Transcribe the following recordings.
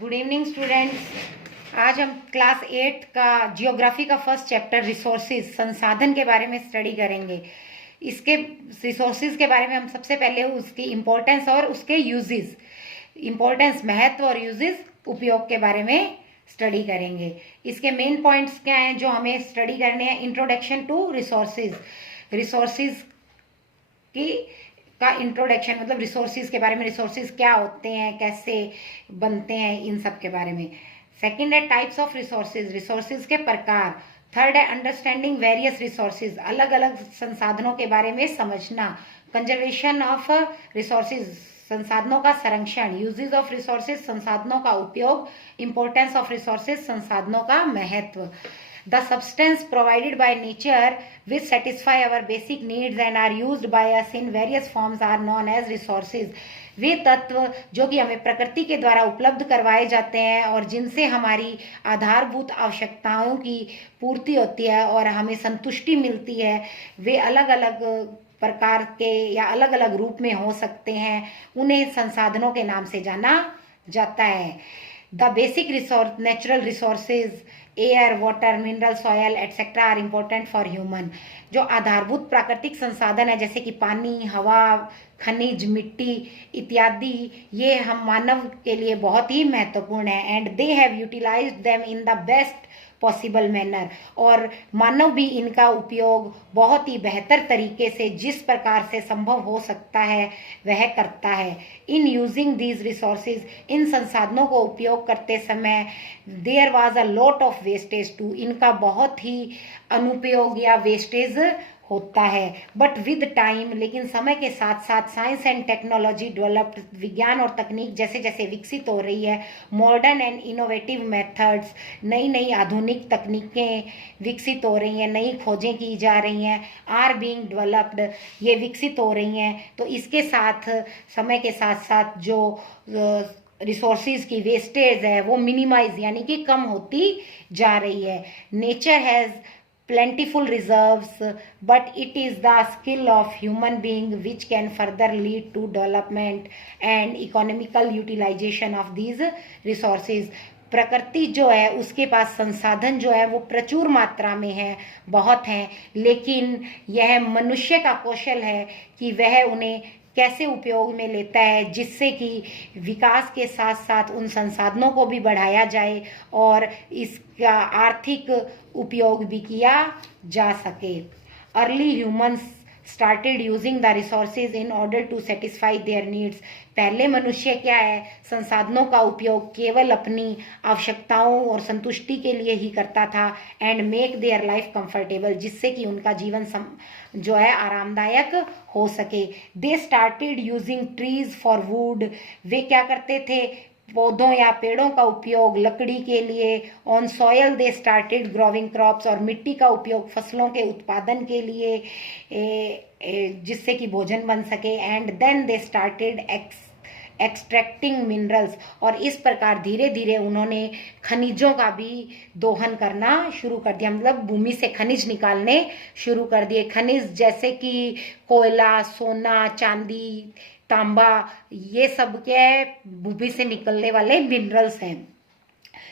Good evening students. आज हम class 8 का जियोग्राफी का फर्स्ट चैप्टर रिसोर्सेज संसाधन के बारे में स्टडी करेंगे। इसके रिसोर्सेज के बारे में हम सबसे पहले उसकी इम्पोर्टेंस और उसके यूजेस, इम्पोर्टेंस महत्व और यूजेस उपयोग के बारे में स्टडी करेंगे। इसके मेन पॉइंट्स क्या हैं जो हमें स्टडी करने हैं? इंट्रोडक्शन टू रिसोर्सेज, रिसोर्सेज की का इंट्रोडक्शन मतलब रिसोर्सेज के बारे में, रिसोर्सेज क्या होते हैं, कैसे बनते हैं, इन सब के बारे में। सेकंड है टाइप्स ऑफ रिसोर्सेज, रिसोर्सेज के प्रकार। थर्ड है अंडरस्टैंडिंग वेरियस रिसोर्सेज, अलग अलग संसाधनों के बारे में समझना। कंजर्वेशन ऑफ रिसोर्सेज, संसाधनों का संरक्षण। यूजेस ऑफ रिसोर्सेज, संसाधनों का उपयोग। इंपॉर्टेंस ऑफ रिसोर्सेज, संसाधनों का महत्व। The substance provided by nature which satisfy our basic needs and are used by us in various forms are known as resources. वे तत्व जो कि हमें प्रकृति के द्वारा उपलब्ध करवाए जाते हैं और जिनसे हमारी आधारभूत आवश्यकताओं की पूर्ति होती है और हमें संतुष्टि मिलती है, वे अलग अलग प्रकार के या अलग अलग रूप में हो सकते हैं। उन्हें संसाधनों के नाम से जाना जाता है। The basic resource, natural resources, air, water, mineral, soil etcetera are important for human. जो आधारभूत प्राकृतिक संसाधन है जैसे कि पानी, हवा, खनिज, मिट्टी इत्यादि, ये हम मानव के लिए बहुत ही महत्वपूर्ण है। And they have utilised them in the best possible manner, और मानव भी इनका उपयोग बहुत ही बेहतर तरीके से जिस प्रकार से संभव हो सकता है वह करता है। इन यूजिंग दीज रिसोर्सेज, इन संसाधनों को उपयोग करते समय there was a lot of wastage too, इनका बहुत ही अनुपयोग या वेस्टेज होता है। बट विद टाइम, लेकिन समय के साथ साथ साइंस एंड टेक्नोलॉजी डेवलप्ड, विज्ञान और तकनीक जैसे जैसे विकसित हो रही है, मॉडर्न एंड इनोवेटिव मेथड्स, नई नई आधुनिक तकनीकें विकसित हो रही हैं, नई खोजें की जा रही हैं, आर बीइंग डेवलप्ड, ये विकसित हो रही हैं। तो इसके साथ समय के साथ साथ जो रिसोर्सेज की वेस्टेज है वो मिनिमाइज यानी कि कम होती जा रही है। Nature has plentiful reserves, but it is the skill of human being which can further lead to development and economical utilization of these resources. प्रकृति जो है उसके पास संसाधन जो है वो प्रचुर मात्रा में है, बहुत हैं, लेकिन यह मनुष्य का कौशल है कि वह उन्हें कैसे उपयोग में लेता है जिससे कि विकास के साथ साथ उन संसाधनों को भी बढ़ाया जाए और इसका आर्थिक उपयोग भी किया जा सके। Early humans started using the resources in order to satisfy their needs. पहले मनुष्य क्या है, संसाधनों का उपयोग केवल अपनी आवश्यकताओं और संतुष्टि के लिए ही करता था। And make their life comfortable, जिससे कि उनका जीवन जो है आरामदायक हो सके। They started using trees for wood, वे क्या करते थे, पौधों या पेड़ों का उपयोग लकड़ी के लिए। On soil they started growing crops, और मिट्टी का उपयोग फसलों के उत्पादन के लिए जिससे कि भोजन बन सके। And then they started extracting minerals, और इस प्रकार धीरे धीरे उन्होंने खनिजों का भी दोहन करना शुरू कर दिया, मतलब भूमि से खनिज निकालने शुरू कर दिए। खनिज जैसे कि कोयला, सोना, चांदी, तांबा, ये सब क्या है, भूमि से निकलने वाले मिनरल्स हैं।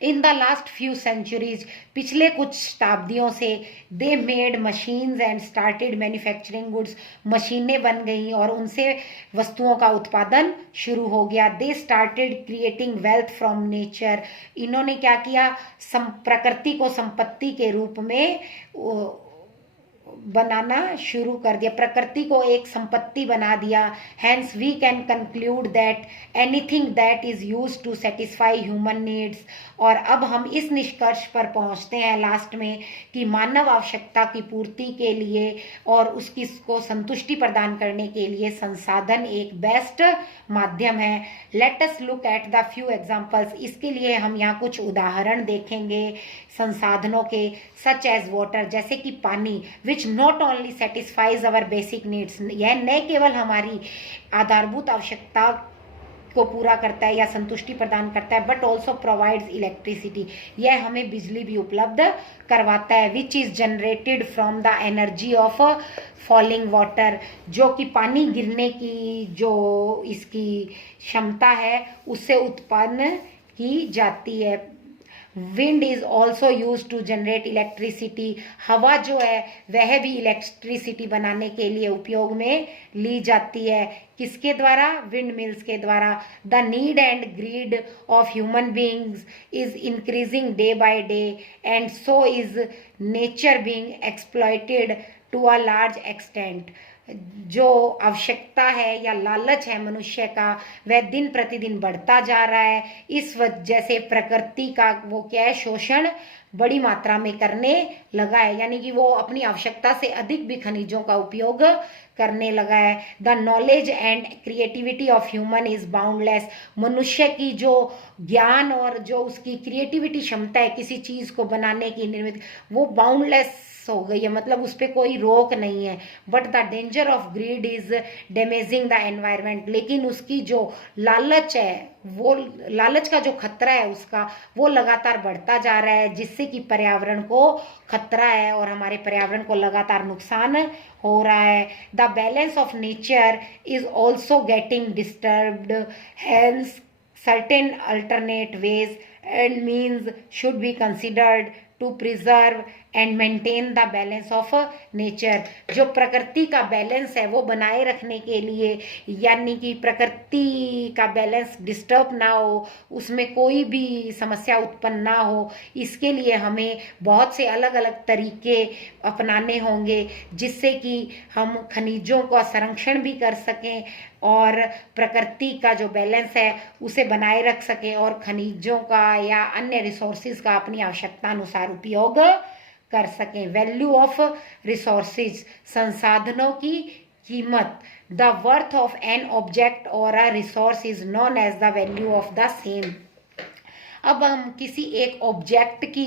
In the last few centuries, पिछले कुछ शताब्दियों से, they made machines and started manufacturing goods, मशीनें बन गई और उनसे वस्तुओं का उत्पादन शुरू हो गया। They started creating wealth from nature, इन्होंने क्या किया, प्रकृति को संपत्ति के रूप में बनाना शुरू कर दिया, प्रकृति को एक संपत्ति बना दिया। Hence we can conclude that anything that is used to satisfy human needs, और अब हम इस निष्कर्ष पर पहुंचते हैं लास्ट में कि मानव आवश्यकता की पूर्ति के लिए और उसकी को संतुष्टि प्रदान करने के लिए संसाधन एक बेस्ट माध्यम है। Let us look at the few examples, इसके लिए हम यहाँ कुछ उदाहरण देखेंगे संसाधनों के। सच एज वाटर, जैसे कि पानी, which not only satisfies our basic needs, यह न केवल हमारी आधारभूत आवश्यकता को पूरा करता है या संतुष्टि प्रदान करता है, बट ऑल्सो प्रोवाइड्स इलेक्ट्रिसिटी, यह हमें बिजली भी उपलब्ध करवाता है। Which is generated from the energy of falling water, जो कि पानी गिरने की जो इसकी क्षमता है उससे उत्पन्न की जाती है। Wind is also use to generate electricity, हवा जो है वह भी इलेक्ट्रिसिटी बनाने के लिए उपयोग में ली जाती है। किसके द्वारा? विंड मिल्स के द्वारा। The need and greed of human beings is increasing day by day and so is nature being exploited to a large extent. जो आवश्यकता है या लालच है मनुष्य का वह दिन प्रतिदिन बढ़ता जा रहा है। इस वजह से प्रकृति का वो क्या है, शोषण बड़ी मात्रा में करने लगा है, यानी कि वो अपनी आवश्यकता से अधिक भी खनिजों का उपयोग करने लगा है। The knowledge and creativity of human is boundless, मनुष्य की जो ज्ञान और जो उसकी क्रिएटिविटी क्षमता है किसी चीज को बनाने की, निर्मित, वो बाउंडलेस हो गई है, मतलब उस पर कोई रोक नहीं है। But the danger of grid is damaging the environment, लेकिन उसकी जो लालच है, वो लालच का जो खतरा है उसका, वो लगातार बढ़ता जा रहा है, जिससे कि पर्यावरण को खतरा है और हमारे पर्यावरण को लगातार नुकसान हो रहा है। The balance of nature is also getting disturbed, hence certain alternate ways and means should be considered to preserve and maintain the balance of nature. जो प्रकृति का बैलेंस है वो बनाए रखने के लिए, यानी कि प्रकृति का बैलेंस डिस्टर्ब ना हो, उसमें कोई भी समस्या उत्पन्न ना हो, इसके लिए हमें बहुत से अलग अलग तरीके अपनाने होंगे, जिससे कि हम खनिजों का संरक्षण भी कर सकें और प्रकृति का जो बैलेंस है उसे बनाए रख सकें और खनिजों का या अन्य रिसोर्सेज का अपनी आवश्यकता अनुसार उपयोग कर सकें। वैल्यू ऑफ रिसोर्सेज, संसाधनों की कीमत। The worth of an object और a resource is known as the value of the same. अब हम किसी एक ऑब्जेक्ट की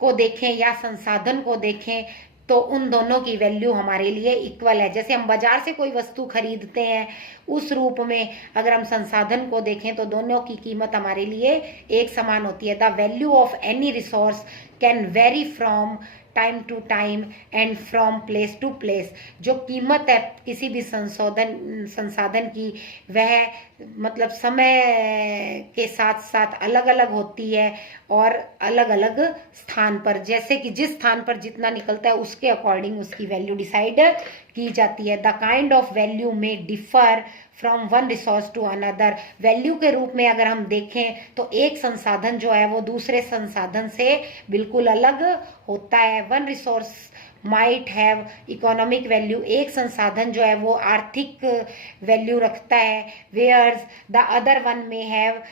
को देखें या संसाधन को देखें तो उन दोनों की वैल्यू हमारे लिए इक्वल है। जैसे हम बाजार से कोई वस्तु खरीदते हैं, उस रूप में अगर हम संसाधन को देखें तो दोनों की कीमत हमारे लिए एक समान होती है। The value of any resource can vary from time to time and from place to place. जो कीमत है किसी भी संसाधन की, वह मतलब समय के साथ साथ अलग अलग होती है और अलग अलग स्थान पर, जैसे कि जिस स्थान पर जितना निकलता है उसके अकॉर्डिंग उसकी वैल्यू डिसाइड की जाती है। The kind of value may differ from one resource to another. Value के रूप में अगर हम देखें तो एक संसाधन जो है वो दूसरे संसाधन से बिल्कुल अलग होता है। One resource might have economic value, एक संसाधन जो है वो आर्थिक वैल्यू रखता है, वेयर्स द अदर वन में हैव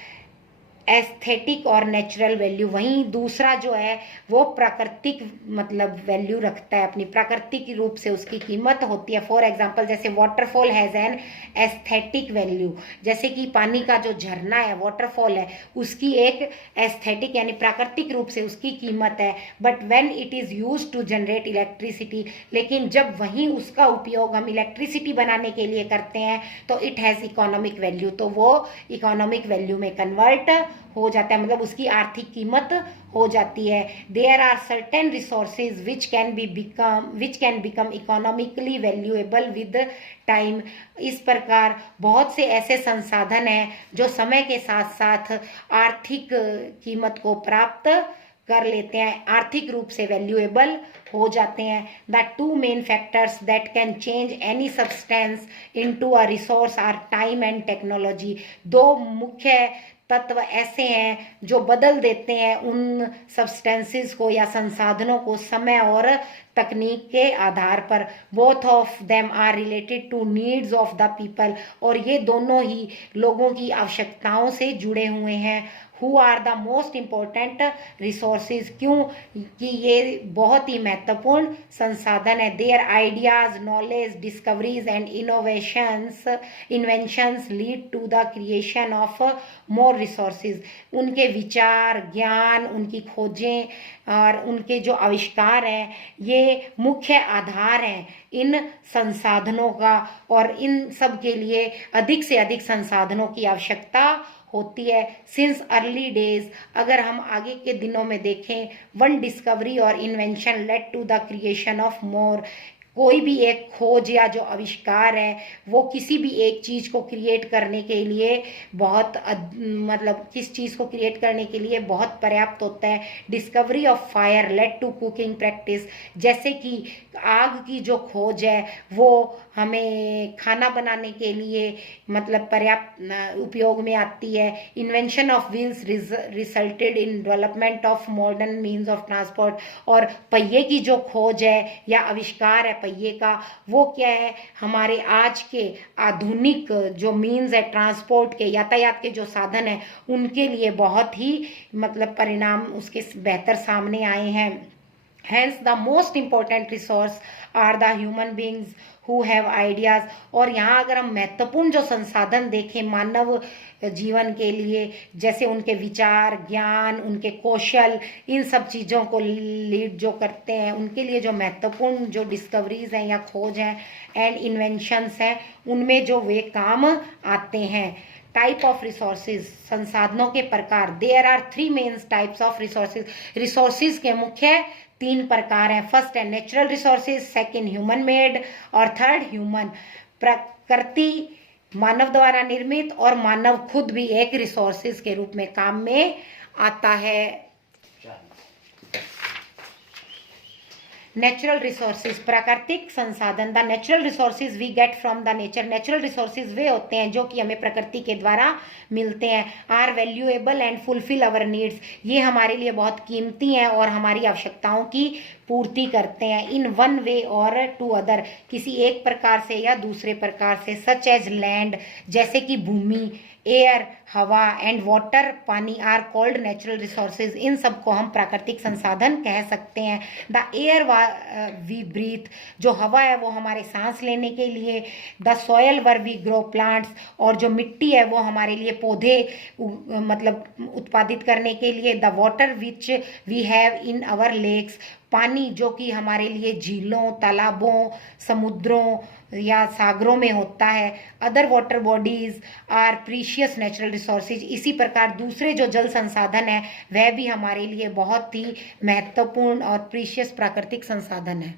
एस्थेटिक और नेचुरल वैल्यू। वहीं दूसरा जो है वो प्राकृतिक मतलब वैल्यू रखता है, अपनी प्राकृतिक रूप से उसकी कीमत होती है। फॉर एग्जांपल जैसे waterfall has an aesthetic value, जैसे कि पानी का जो झरना है वाटरफॉल है उसकी एक एस्थेटिक यानी प्राकृतिक रूप से उसकी कीमत है। But when it is used to generate electricity, लेकिन जब वहीं उसका उपयोग हम इलेक्ट्रिसिटी बनाने के लिए करते हैं तो इट हैज इकोनॉमिक वैल्यू, तो वो इकोनॉमिक वैल्यू में कन्वर्ट हो जाता है, मतलब उसकी आर्थिक कीमत हो जाती है। There are certain resources which can become economically valuable with time. इस प्रकार बहुत से ऐसे संसाधन हैं जो समय के साथ साथ आर्थिक कीमत को प्राप्त कर लेते हैं, आर्थिक रूप से वैल्यूएबल हो जाते हैं। The two main factors that can change any substance into a resource are time and technology. दो मुख्य तत्व ऐसे हैं जो बदल देते हैं उन सब्सटेंसेस को या संसाधनों को समय और तकनीक के आधार पर। Both of them are related to needs of the people, और ये दोनों ही लोगों की आवश्यकताओं से जुड़े हुए हैं। Who are the most important resources, क्यों कि ये बहुत ही महत्वपूर्ण संसाधन है। Their ideas, knowledge, discoveries and inventions lead to the creation of more resources. उनके विचार, ज्ञान, उनकी खोजें और उनके जो आविष्कार हैं ये मुख्य आधार हैं इन संसाधनों का, और इन सब के लिए अधिक से अधिक संसाधनों की आवश्यकता होती है। सिंस अर्ली डेज, अगर हम आगे के दिनों में देखें, वन डिस्कवरी और invention led to the creation of more. कोई भी एक खोज या जो आविष्कार है वो किसी भी एक चीज़ को क्रिएट करने के लिए बहुत मतलब किस चीज़ को क्रिएट करने के लिए बहुत पर्याप्त होता है। Discovery of fire led to cooking practice, जैसे कि आग की जो खोज है वो हमें खाना बनाने के लिए मतलब पर्याप्त उपयोग में आती है। Invention of wheels resulted in development of modern means of transport, और पहिए की जो खोज है या आविष्कार है पहिए का, वो क्या है, हमारे आज के आधुनिक जो मीन्स है ट्रांसपोर्ट के, यातायात के जो साधन है उनके लिए बहुत ही मतलब परिणाम उसके बेहतर सामने आए हैं। Hence the most important resource are the human beings who have ideas। और यहाँ अगर हम महत्वपूर्ण जो संसाधन देखें मानव जीवन के लिए, जैसे उनके विचार, ज्ञान, उनके कौशल, इन सब चीज़ों को लीड जो करते हैं, उनके लिए जो महत्वपूर्ण जो डिस्कवरीज हैं या खोज हैं एंड इन्वेंशंस हैं, उनमें जो वे काम आते हैं। टाइप ऑफ रिसोर्सेज, संसाधनों के प्रकार। There are 3 main types of resources. Resources के मुख्य 3 प्रकार हैं। फर्स्ट है natural resources, second human made और थर्ड ह्यूमन। प्रकृति, मानव द्वारा निर्मित, और मानव खुद भी एक रिसोर्सेज के रूप में काम में आता है। नेचुरल रिसोर्सेज, प्राकृतिक संसाधन। The natural resources we get from the nature. Natural resources वे होते हैं जो कि हमें प्रकृति के द्वारा मिलते हैं। Are valuable and fulfil our needs, ये हमारे लिए बहुत कीमती हैं और हमारी आवश्यकताओं की पूर्ति करते हैं। इन वन वे और टू अदर, किसी एक प्रकार से या दूसरे प्रकार से। सच एज लैंड, जैसे कि भूमि, एयर हवा, एंड वाटर पानी, आर कॉल्ड नेचुरल रिसोर्सेज, इन सब को हम प्राकृतिक संसाधन कह सकते हैं। द एयर वी ब्रीथ, जो हवा है वो हमारे सांस लेने के लिए। The soil where we grow plants, और जो मिट्टी है वो हमारे लिए पौधे मतलब उत्पादित करने के लिए। The water which we have in our lakes, पानी जो कि हमारे लिए झीलों, तालाबों, समुद्रों या सागरों में होता है। Other water bodies are precious natural resources, इसी प्रकार दूसरे जो जल संसाधन है वह भी हमारे लिए बहुत ही महत्वपूर्ण और प्रीशियस प्राकृतिक संसाधन है।